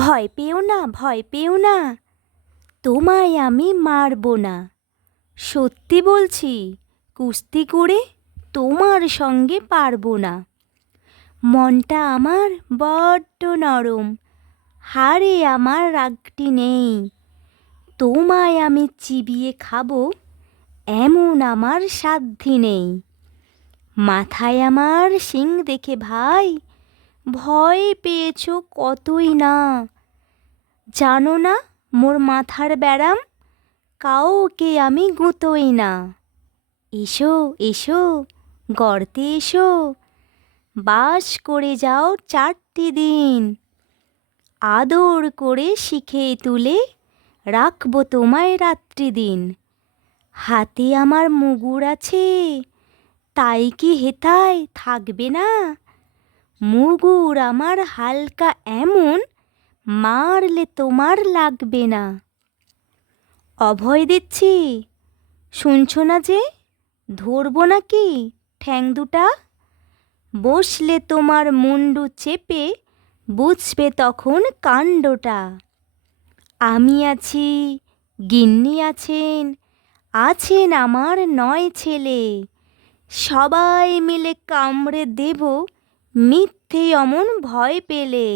ভয় পেও না, ভয় পেও না, তোমায় আমি মারব না। সত্যি বলছি, কুস্তি করে তোমার সঙ্গে পারব না। মনটা আমার বড্ড নরম, হাড়ে আমার রাগটি নেই। তোমায় আমি চিবিয়ে খাবো, এমন আমার সাধ্যি নেই। মাথায় আমার শিং দেখে ভাই, ভয় পেয়েছো কতই না। জানো না মোর মাথার ব্যারাম, কাউকে আমি গুঁতোই না। এসো এসো, গর্তে এসো, বাস করে যাও 4টি দিন। আদর করে শিখে তুলে রাখবো তোমায় রাত্রিদিন। হাতে আমার মুগুর আছে, তাই কি হেথায় থাকবে না? মুগুর আমার হালকা এমন, মারলে তোমার লাগবে না। অভয় দিচ্ছি, শুনছো না যে? ধরবো নাকি ঠ্যাং দুটা? বসলে তোমার মুন্ডু চেপে বুঝবে তখন কাণ্ডটা। আমি আছি, গিন্নি আছেন, আছেন আমার 9 ছেলে। সবাই মিলে কামড়ে দেব মিথ্যে অমন ভয় পেলে।